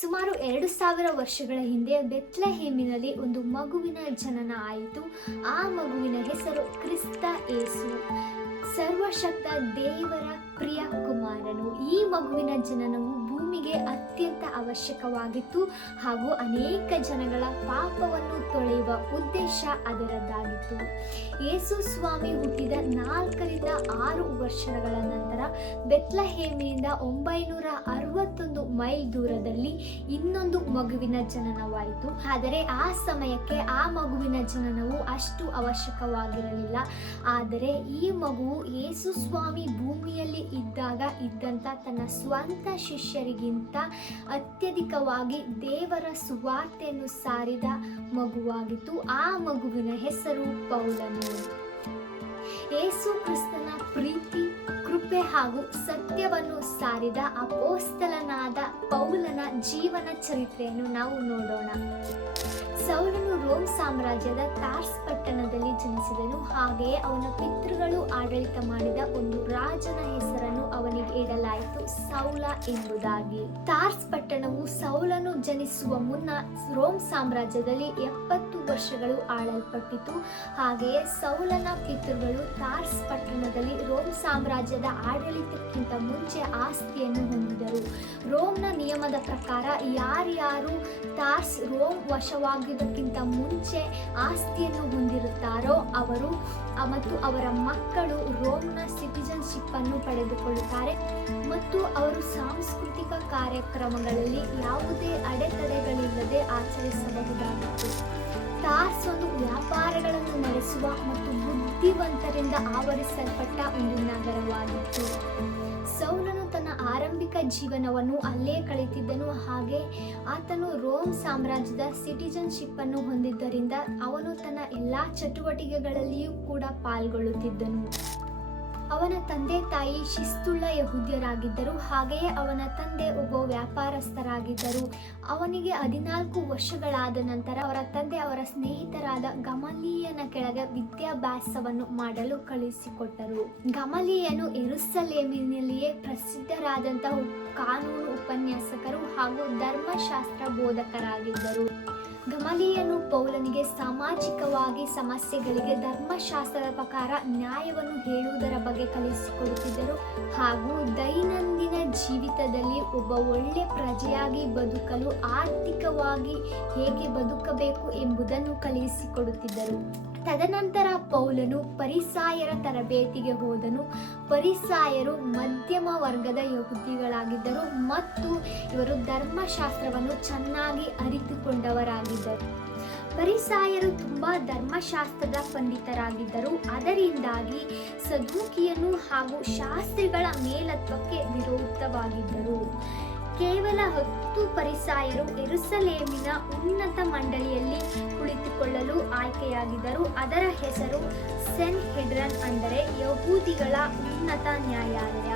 ಸುಮಾರು 2000 ವರ್ಷಗಳ ಹಿಂದೆ ಬೆತ್ಲೆಹೇಮಿನಲ್ಲಿ ಒಂದು ಮಗುವಿನ ಜನನ ಆಯಿತು. ಆ ಮಗುವಿನ ಹೆಸರು ಕ್ರಿಸ್ತ ಯೇಸು, ಸರ್ವಶಕ್ತ ದೇವರ ಪ್ರಿಯ ಕುಮಾರನು. ಈ ಮಗುವಿನ ಜನನವು ಭೂಮಿಗೆ ಅತ್ಯಂತ ಅವಶ್ಯಕವಾಗಿತ್ತು ಹಾಗೂ ಅನೇಕ ಜನಗಳ ಪಾಪವನ್ನು ತೊಳೆಯುವ ಉದ್ದೇಶ ಅದರದ್ದಾಗಿತ್ತು. ಯೇಸು ಸ್ವಾಮಿ ಹುಟ್ಟಿದ 4 ರಿಂದ 6 ವರ್ಷಗಳ ನಂತರ ಬೆತ್ಲೆಹೇಮಿನಿಂದ 961 ಮೈಲ್ ದೂರದಲ್ಲಿ ಇನ್ನೊಂದು ಮಗುವಿನ ಜನನವಾಯಿತು. ಆದರೆ ಆ ಸಮಯಕ್ಕೆ ಆ ಮಗುವಿನ ಜನನವು ಅಷ್ಟು ಅವಶ್ಯಕವಾಗಿರಲಿಲ್ಲ. ಆದರೆ ಈ ಮಗುವು ಯೇಸು ಸ್ವಾಮಿ ಭೂಮಿಯಲ್ಲಿ ಇದ್ದಾಗ ಇದ್ದಂತ ತನ್ನ ಸ್ವಂತ ಶಿಷ್ಯರಿಗಿಂತ ಅತ್ಯಧಿಕವಾಗಿ ದೇವರ ಸುವಾರ್ತೆಯನ್ನು ಸಾರಿದ ಮಗುವಾಗಿತ್ತು. ಆ ಮಗುವಿನ ಹೆಸರು ಪೌಲನು. ಯೇಸು ಕ್ರಿಸ್ತನ ಪ್ರೀತಿ, ಕೃಪೆ ಹಾಗೂ ಸತ್ಯವನ್ನು ಸಾರಿದ ಅಪೊಸ್ತಲನಾದ ಪೌಲನ ಜೀವನ ಚರಿತ್ರೆಯನ್ನು ನಾವು ನೋಡೋಣ. ಸೌಲನು ರೋಮ್ ಸಾಮ್ರಾಜ್ಯದ ತಾರ್ಸ್ ಪಟ್ಟಣದಲ್ಲಿ ಜನಿಸಿದನು. ಹಾಗೆಯೇ ಅವನ ಪಿತೃಗಳು ಆಡಳಿತ ಮಾಡಿದ ಒಂದು ರಾಜನ ಹೆಸರನ್ನು ಅವನಿಗೆ ಇಡಲಾಯಿತು, ಸೌಲ ಎಂಬುದಾಗಿ. ತಾರ್ಸ್ ಪಟ್ಟಣವು ಸೌಲನು ಜನಿಸುವ ಮುನ್ನ ರೋಮ್ ಸಾಮ್ರಾಜ್ಯದಲ್ಲಿ 70 ವರ್ಷಗಳು ಆಳಲ್ಪಟ್ಟಿತು. ಹಾಗೆಯೇ ಸೌಲನ ಪಿತೃಗಳು ತಾರ್ಸ್ ಪಟ್ಟಣದಲ್ಲಿ ರೋಮ್ ಸಾಮ್ರಾಜ್ಯದ ಆಡಳಿತಕ್ಕಿಂತ ಮುಂಚೆ ಆಸ್ತಿಯನ್ನು ಹೊಂದಿದರು. ರೋಮ್ನ ನಿಯಮದ ಪ್ರಕಾರ ಯಾರ್ಯಾರು ತಾರ್ಸ್ ರೋಮ್ ವಶವಾಗುವುದಕ್ಕಿಂತ ಮುಂಚೆ ಆಸ್ತಿಯನ್ನು ಹೊಂದಿರುತ್ತಾರೋ ಅವರು ಮತ್ತು ಅವರ ಮಕ್ಕಳು ರೋಮ್ನ ಸಿಟಿಜನ್ಶಿಪ್ ಅನ್ನು ಪಡೆದುಕೊಳ್ಳುತ್ತಾರೆ ಮತ್ತು ಅವರು ಸಾಂಸ್ಕೃತಿಕ ಕಾರ್ಯಕ್ರಮಗಳಲ್ಲಿ ಯಾವುದೇ ಅಡೆತಡೆಗಳಿಲ್ಲದೆ ಆಚರಿಸಬಹುದಾಗಿತ್ತು. ತಾರ್ಸ್ ಒಂದು ವ್ಯಾಪಾರಗಳನ್ನು ನಡೆಸುವ ಮತ್ತು ಬುದ್ಧಿವಂತರಿಂದ ಆವರಿಸಲ್ಪಟ್ಟ ಒಂದು ನಗರವಾಗಿತ್ತು. ಸೌಲನು ತನ್ನ ಆರಂಭಿಕ ಜೀವನವನ್ನು ಅಲ್ಲೇ ಕಳೆದಿದ್ದನು. ಹಾಗೆ ಆತನು ರೋಮ್ ಸಾಮ್ರಾಜ್ಯದ ಸಿಟಿಜನ್ಶಿಪ್ ಅನ್ನು ಹೊಂದಿದ್ದರಿಂದ ಅವನು ತನ್ನ ಎಲ್ಲಾ ಚಟುವಟಿಕೆಗಳಲ್ಲಿಯೂ ಕೂಡ ಪಾಲ್ಗೊಳ್ಳುತ್ತಿದ್ದನು. ಅವನ ತಂದೆ ತಾಯಿ ಶಿಸ್ತುಳ್ಳ ಯಹೂದ್ಯರಾಗಿದ್ದರು. ಹಾಗೆಯೇ ಅವನ ತಂದೆ ಒಬ್ಬ ವ್ಯಾಪಾರಸ್ಥರಾಗಿದ್ದರು. ಅವನಿಗೆ 14 ವರ್ಷಗಳಾದ ನಂತರ ಅವರ ತಂದೆ ಅವರ ಸ್ನೇಹಿತರಾದ ಗಮಲೀಯನ ಕೆಳಗೆ ವಿದ್ಯಾಭ್ಯಾಸವನ್ನು ಮಾಡಲು ಕಳುಹಿಸಿಕೊಟ್ಟರು. ಗಮಲೀಯನು ಯೆರೂಸಲೇಮಿನಲ್ಲಿಯೇ ಪ್ರಸಿದ್ಧರಾದಂತಹ ಕಾನೂನು ಉಪನ್ಯಾಸಕರು ಹಾಗೂ ಧರ್ಮಶಾಸ್ತ್ರ ಬೋಧಕರಾಗಿದ್ದರು. ಗಮಲೀಯನು ಪೌಲನಿಗೆ ಸಾಮಾಜಿಕವಾಗಿ ಸಮಸ್ಯೆಗಳಿಗೆ ಧರ್ಮಶಾಸ್ತ್ರದ ಪ್ರಕಾರ ನ್ಯಾಯವನ್ನು ಹೇಳುವುದರ ಬಗ್ಗೆ ಕಲಿಸಿಕೊಡುತ್ತಿದ್ದರು ಹಾಗೂ ದೈನಂದಿನ ಜೀವಿತದಲ್ಲಿ ಒಬ್ಬ ಒಳ್ಳೆ ಪ್ರಜೆಯಾಗಿ ಬದುಕಲು ಆರ್ಥಿಕವಾಗಿ ಹೇಗೆ ಬದುಕಬೇಕು ಎಂಬುದನ್ನು ಕಲಿಸಿಕೊಡುತ್ತಿದ್ದರು. ತದನಂತರ ಪೌಲನು ಪರಿಸಾಯರ ತರಬೇತಿಗೆ ಹೋದನು. ಪರಿಸಾಯರು ಮಧ್ಯಮ ವರ್ಗದ ಯಹೂದಿಗಳಾಗಿದ್ದರು ಮತ್ತು ಇವರು ಧರ್ಮಶಾಸ್ತ್ರವನ್ನು ಚೆನ್ನಾಗಿ ಅರಿತುಕೊಂಡವರಾಗಿದ್ದರು. ಪರಿಸಾಯರು ತುಂಬಾ ಧರ್ಮಶಾಸ್ತ್ರದ ಪಂಡಿತರಾಗಿದ್ದರು. ಅದರಿಂದಾಗಿ ಸದೂಕಿಯನು ಹಾಗೂ ಶಾಸ್ತ್ರಿಗಳ ಮೇಲತ್ವಕ್ಕೆ ವಿರೋಧವಾಗಿದ್ದರು. ಕೇವಲ 10 ಪರಿಸಾಯರು ಯೆರೂಸಲೇಮಿನ ಉನ್ನತ ಮಂಡಳಿಯಲ್ಲಿ ಕುಳಿತುಕೊಳ್ಳಲು ಆಯ್ಕೆಯಾಗಿದ್ದರು. ಅದರ ಹೆಸರು ಸನ್ಹೆಡ್ರಿನ್, ಅಂದರೆ ಯಹೂದಿಗಳ ಉನ್ನತ ನ್ಯಾಯಾಲಯ.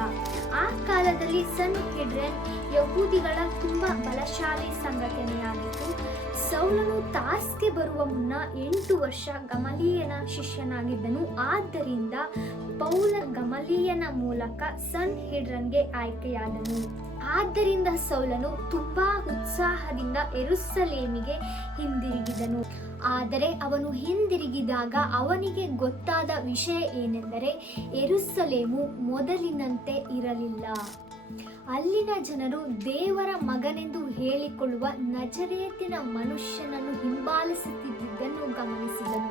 ಆ ಕಾಲದಲ್ಲಿ ಸನ್ಹೆಡ್ರಿನ್ ಯಹೂದಿಗಳ ತುಂಬಾ ಬಲಶಾಲಿ ಸಂಘಟನೆಯಾಗಿತ್ತು. ಸೌಲನು ತಾರ್ಸ್ಗೆ ಬರುವ ಮುನ್ನ 8 ವರ್ಷ ಗಮಲೀಯನ ಶಿಷ್ಯನಾಗಿದ್ದನು. ಆದ್ದರಿಂದ ಪೌಲ ಗಮಲೀಯನ ಮೂಲಕ ಸನ್ಹೆಡ್ರಿನ್ಗೆ ಆಯ್ಕೆಯಾದನು. ಆದ್ದರಿಂದ ಸೌಲನು ತುಂಬಾ ಉತ್ಸಾಹದಿಂದ ಯೆರೂಸಲೇಮಿಗೆ ಹಿಂದಿರುಗಿದನು. ಆದರೆ ಅವನು ಹಿಂದಿರುಗಿದಾಗ ಅವನಿಗೆ ಗೊತ್ತಾದ ವಿಷಯ ಏನೆಂದರೆ ಯೆರೂಸಲೇಮು ಮೊದಲಿನಂತೆ ಇರಲಿಲ್ಲ. ಅಲ್ಲಿನ ಜನರು ದೇವರ ಮಗನೆಂದು ಹೇಳಿಕೊಳ್ಳುವ ನಜರೇತಿನ ಮನುಷ್ಯನನ್ನು ಹಿಂಬಾಲಿಸುತ್ತಿದ್ದುದನ್ನು ಗಮನಿಸಿದನು.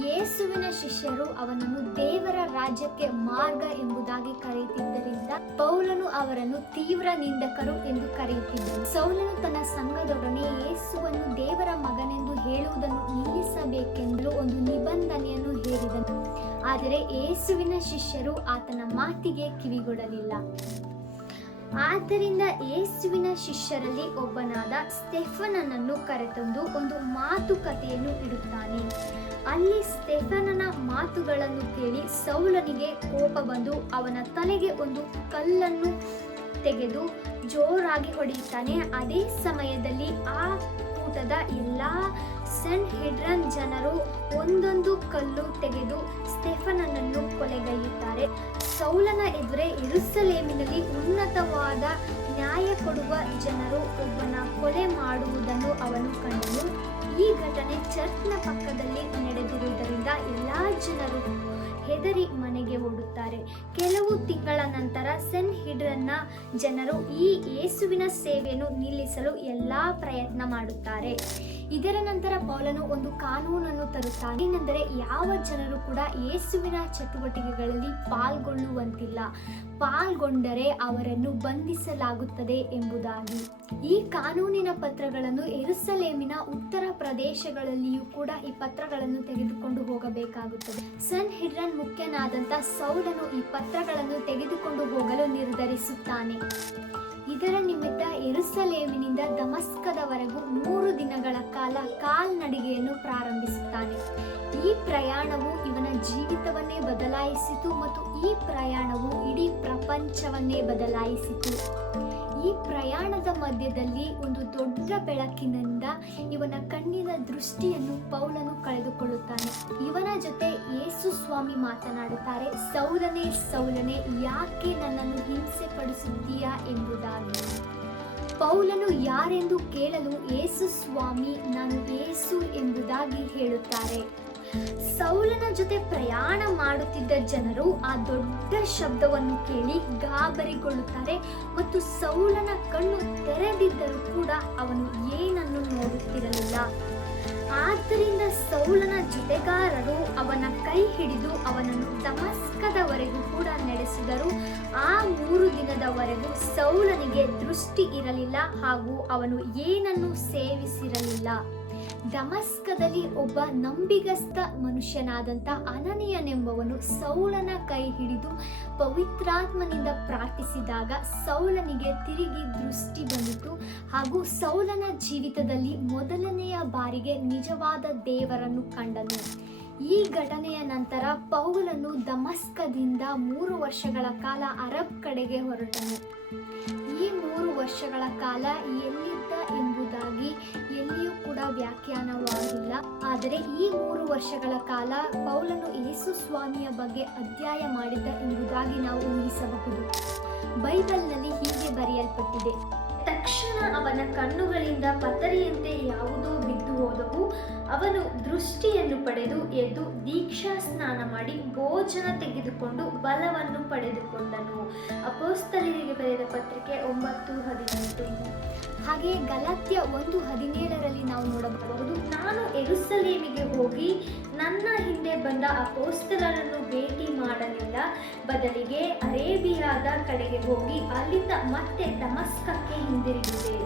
ಯೇಸುವಿನ ಶಿಷ್ಯರು ಅವನನ್ನು ದೇವರ ರಾಜ್ಯಕ್ಕೆ ಮಾರ್ಗ ಎಂಬುದಾಗಿ ಕರೆಯುತ್ತಿದ್ದರಿಂದ ಪೌಲನು ಅವರನ್ನು ತೀವ್ರ ನಿಂದಕರು ಎಂದು ಕರೆಯುತ್ತಿದ್ದನು. ಸೌಲನು ತನ್ನ ಸಂಘದೊಡನೆ ಯೇಸುವನ್ನು ದೇವರ ಮಗನೆಂದು ಹೇಳುವುದನ್ನು ನಿಲ್ಲಿಸಬೇಕೆಂದು ಒಂದು ನಿಬಂಧನೆಯನ್ನು ಹೇರಿದನು. ಆದರೆ ಯೇಸುವಿನ ಶಿಷ್ಯರು ಆತನ ಮಾತಿಗೆ ಕಿವಿಗೊಡಲಿಲ್ಲ. ಆದ್ದರಿಂದ ಯೇಸುವಿನ ಶಿಷ್ಯರಲ್ಲಿ ಒಬ್ಬನಾದ ಸ್ತೆಫನನನ್ನು ಕರೆತಂದು ಒಂದು ಮಾತುಕತೆಯನ್ನು ಇಡುತ್ತಾನೆ. ಅಲ್ಲಿ ಸ್ತೆಫನನ ಮಾತುಗಳನ್ನು ಕೇಳಿ ಸೌಲನಿಗೆ ಕೋಪ ಬಂದು ಅವನ ತಲೆಗೆ ಒಂದು ಕಲ್ಲನ್ನು ತೆಗೆದು ಜೋರಾಗಿ ಹೊಡೆಯುತ್ತಾನೆ. ಅದೇ ಸಮಯದಲ್ಲಿ ಆ ಕೂಟದ ಎಲ್ಲಾ ಸನ್ಹೆಡ್ರಿನ್ ಜನರು ಒಂದೊಂದು ಕಲ್ಲು ತೆಗೆದು ಸ್ತೆಫನನನ್ನು ಕೊಲೆಗೈಯುತ್ತಾರೆ. ಸೌಲನ ಎದುರೇ ಯೆರೂಸಲೇಮಿನಲ್ಲಿ ಉನ್ನತವಾದ ನ್ಯಾಯ ಕೊಡುವ ಜನರು ಒಬ್ಬನ ಕೊಲೆ ಮಾಡುವುದನ್ನು ಅವನು ಕಂಡನು. ಈ ಘಟನೆ ಚರ್ಚ್ನ ಪಕ್ಕದಲ್ಲಿ ನಡೆದಿರುವುದರಿಂದ ಎಲ್ಲ ಜನರು ಹೆದರಿ ಮನೆಗೆ ಓಡುತ್ತಾರೆ. ಕೆಲವು ತಿಂಗಳ ನಂತರ ಸನ್ಹೆಡ್ರಿನ್ನ ಜನರು ಈ ಯೇಸುವಿನ ಸೇವೆಯನ್ನು ನಿಲ್ಲಿಸಲು ಎಲ್ಲಾ ಪ್ರಯತ್ನ ಮಾಡುತ್ತಾರೆ. ಇದರ ನಂತರ ಪೌಲನು ಒಂದು ಕಾನೂನನ್ನು ತರುತ್ತಾನೆ. ಏನೆಂದರೆ ಯಾವ ಜನರು ಕೂಡ ಯೇಸುವಿನ ಚಟುವಟಿಕೆಗಳಲ್ಲಿ ಪಾಲ್ಗೊಳ್ಳುವಂತಿಲ್ಲ, ಪಾಲ್ಗೊಂಡರೆ ಅವರನ್ನು ಬಂಧಿಸಲಾಗುತ್ತದೆ ಎಂಬುದಾಗಿ. ಈ ಕಾನೂನಿನ ಪತ್ರಗಳನ್ನು ಯೆರೂಸಲೇಮಿನ ಉತ್ತರ ಪ್ರದೇಶಗಳಲ್ಲಿಯೂ ಕೂಡ ಈ ಪತ್ರಗಳನ್ನು ತೆಗೆದುಕೊಂಡು ಹೋಗಬೇಕಾಗುತ್ತದೆ. ಸನ್ಹೆಡ್ರಿನ್ ಮುಖ್ಯನಾದಂಥ ಸೌಲನು ಈ ಪತ್ರಗಳನ್ನು ತೆಗೆದುಕೊಂಡು ಹೋಗಲು ನಿರ್ಧರಿಸುತ್ತಾನೆ. ಇದರ ನಿಮಿತ್ತ ಯೆರೂಸಲೇಮಿನಿಂದ ದಮಸ್ಕದವರೆಗೂ 3 ದಿನಗಳ ಕಾಲ ಕಾಲ್ನಡಿಗೆಯನ್ನು ಪ್ರಾರಂಭಿಸುತ್ತಾನೆ. ಈ ಪ್ರಯಾಣವು ಇವನ ಜೀವಿತವನ್ನೇ ಬದಲಾಯಿಸಿತು ಮತ್ತು ಈ ಪ್ರಯಾಣವು ಇಡೀ ಪ್ರಪಂಚವನ್ನೇ ಬದಲಾಯಿಸಿತು. ಈ ಪ್ರಯಾಣದ ಮಧ್ಯದಲ್ಲಿ ಒಂದು ದೊಡ್ಡ ಬೆಳಕಿನಿಂದ ಇವನ ಕಣ್ಣಿನ ದೃಷ್ಟಿಯನ್ನು ಪೌಲನು ಕಳೆದುಕೊಳ್ಳುತ್ತಾನೆ. ಇವನ ಜೊತೆ ಯೇಸು ಸ್ವಾಮಿ ಮಾತನಾಡುತ್ತಾರೆ, ಸೌಲನೇ ಸೌಲನೇ, ಯಾಕೆ ನನ್ನನ್ನು ಹಿಂಸೆ ಪಡಿಸುತ್ತೀಯಾ ಎಂಬುದಾಗಿ. ಪೌಲನು ಯಾರೆಂದು ಕೇಳಲು ಯೇಸು ಸ್ವಾಮಿ, ನಾನು ಯೇಸು ಎಂಬುದಾಗಿ ಹೇಳುತ್ತಾರೆ. ಸೌಲನ ಜೊತೆ ಪ್ರಯಾಣ ಮಾಡುತ್ತಿದ್ದ ಜನರು ಆ ದೊಡ್ಡ ಶಬ್ದವನ್ನು ಕೇಳಿ ಗಾಬರಿಗೊಳ್ಳುತ್ತಾರೆ ಮತ್ತು ಸೌಲನ ಕಣ್ಣು ತೆರೆದಿದ್ದರೂ ಕೂಡ ಅವನು ಏನನ್ನು ನೋಡುತ್ತಿರಲಿಲ್ಲ. ಆದ್ದರಿಂದ ಸೌಲನ ಜೊತೆಗಾರರು ಅವನ ಕೈ ಹಿಡಿದು ಅವನನ್ನು ದಮಸ್ಕದವರೆಗೂ ಕೂಡ ನಡೆಸಿದರು. ಆ 3 ದಿನದವರೆಗೂ ಸೌಲನಿಗೆ ದೃಷ್ಟಿ ಇರಲಿಲ್ಲ ಹಾಗೂ ಅವನು ಏನನ್ನು ಸೇವಿಸಿರಲಿಲ್ಲ. ದಮಸ್ಕದಲ್ಲಿ ಒಬ್ಬ ನಂಬಿಗಸ್ತ ಮನುಷ್ಯನಾದಂಥ ಅನನೀಯನೆಂಬವನು ಸೌಲನ ಕೈ ಹಿಡಿದು ಪವಿತ್ರಾತ್ಮನಿಂದ ಪ್ರಾರ್ಥಿಸಿದಾಗ ಸೌಲನಿಗೆ ತಿರುಗಿ ದೃಷ್ಟಿ ಬಂದಿತು ಹಾಗೂ ಸೌಲನ ಜೀವಿತದಲ್ಲಿ ಮೊದಲನೆಯ ಬಾರಿಗೆ ನಿಜವಾದ ದೇವರನ್ನು ಕಂಡನು. ಈ ಘಟನೆಯ ನಂತರ ಪೌಲನು ದಮಸ್ಕದಿಂದ 3 ವರ್ಷಗಳ ಕಾಲ ಅರಬ್ ಕಡೆಗೆ ಹೊರಟನು. ಈ 3 ವರ್ಷಗಳ ಕಾಲ ಎಲ್ಲಿದ್ದ ಎಂಬುದಾಗಿ ಎಲ್ಲಿಯೂ ಕೂಡ ವ್ಯಾಖ್ಯಾನವಾಗಿಲ್ಲ. ಆದರೆ ಈ 3 ವರ್ಷಗಳ ಕಾಲ ಪೌಲನು ಯೇಸು ಸ್ವಾಮಿಯ ಬಗ್ಗೆ ಅಧ್ಯಯನ ಮಾಡಿದ್ದ ಎಂಬುದಾಗಿ ನಾವು ಊಹಿಸಬಹುದು. ಬೈಬಲ್ನಲ್ಲಿ ಹೀಗೆ ಬರೆಯಲ್ಪಟ್ಟಿದೆ, ತಕ್ಷಣ ಅವನ ಕಣ್ಣುಗಳಿಂದ ಪತರಿಯಂತೆ ಯಾವುದೋ ಬಿದ್ದು ಹೋದವು. ಅವನು ದೃಷ್ಟಿಯನ್ನು ಪಡೆದು ಎದ್ದು ದೀಕ್ಷಾ ಸ್ನಾನ ಮಾಡಿ ಭೋಜನ ತೆಗೆದುಕೊಂಡು ಬಲವನ್ನು ಪಡೆದುಕೊಂಡನು. ಅಪೊಸ್ತಲರಿಗೆ ಬರೆದ ಪತ್ರಿಕೆ 9:18. ಹಾಗೆ ಗಲಾತ್ಯ 1:17 ನಾವು ನೋಡಬಹುದು, ನಾನು ಯೆರೂಸಲೇಮಿಗೆ ಹೋಗಿ ನನ್ನ ಹಿಂದೆ ಬಂದ ಅಪೊಸ್ತಲರನ್ನು ಭೇಟಿ ಮಾಡಲಿಲ್ಲ, ಬದಲಿಗೆ ಅರೇಬಿಯಾದ ಕಡೆಗೆ ಹೋಗಿ ಅಲ್ಲಿಂದ ಮತ್ತೆ ದಮಸ್ಕಕ್ಕೆ ಹಿಂದಿರುಗಿದೆ.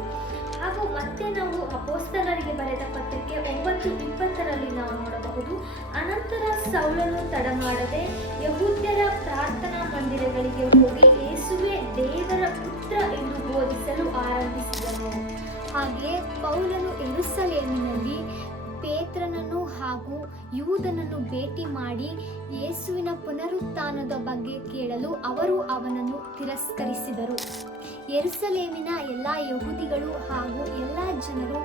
ಹಾಗೂ ಮತ್ತೆ ನಾವು ಅಪೊಸ್ತಲರಿಗೆ ಬರೆದ ಪತ್ರಿಕೆ 9:20 ನಾವು ನೋಡಬಹುದು, ಅನಂತರ ಸೌಲನು ತಡ ಮಾಡದೆ ಯಹೂದ್ಯರ ಪ್ರಾರ್ಥನಾ ಮಂದಿರಗಳಿಗೆ ಹೋಗಿ ಯೇಸುವೇ ದೇವರ ಪುತ್ರ ಎಂದು ಬೋಧಿಸಲು ಆರಂಭಿಸಿದನು. ಹಾಗೆಯೇ ಪೌಲನು ಯೆರೂಸಲೇಮಿನಲ್ಲಿ ಪೇತ್ರನನ್ನು ಹಾಗೂ ಯೂದನನ್ನು ಭೇಟಿ ಮಾಡಿ ಯೇಸುವಿನ ಪುನರುತ್ಥಾನದ ಬಗ್ಗೆ ಕೇಳಲು ಅವರು ಅವನನ್ನು ತಿರಸ್ಕರಿಸಿದರು. ಯೆರೂಸಲೇಮಿನ ಎಲ್ಲ ಯಹೂದಿಗಳು ಹಾಗೂ ಎಲ್ಲ ಜನರು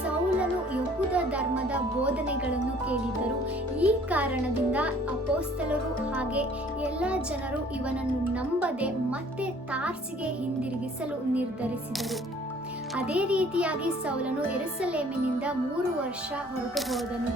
ಸೌಲನು ಯಹೂದ ಧರ್ಮದ ಬೋಧನೆಗಳನ್ನು ಕೇಳಿದ್ದರು. ಈ ಕಾರಣದಿಂದ ಅಪೊಸ್ತಲರು ಹಾಗೆ ಎಲ್ಲ ಜನರು ಇವನನ್ನು ನಂಬದೆ ಮತ್ತೆ ತಾರ್ಸಿಗೆ ಹಿಂದಿರುಗಿಸಲು ನಿರ್ಧರಿಸಿದರು. ಅದೇ ರೀತಿಯಾಗಿ ಸೌಲನು ಯೆರೂಸಲೇಮಿನಿಂದ 3 ವರ್ಷ ಹೊರಟು ಹೋದನು.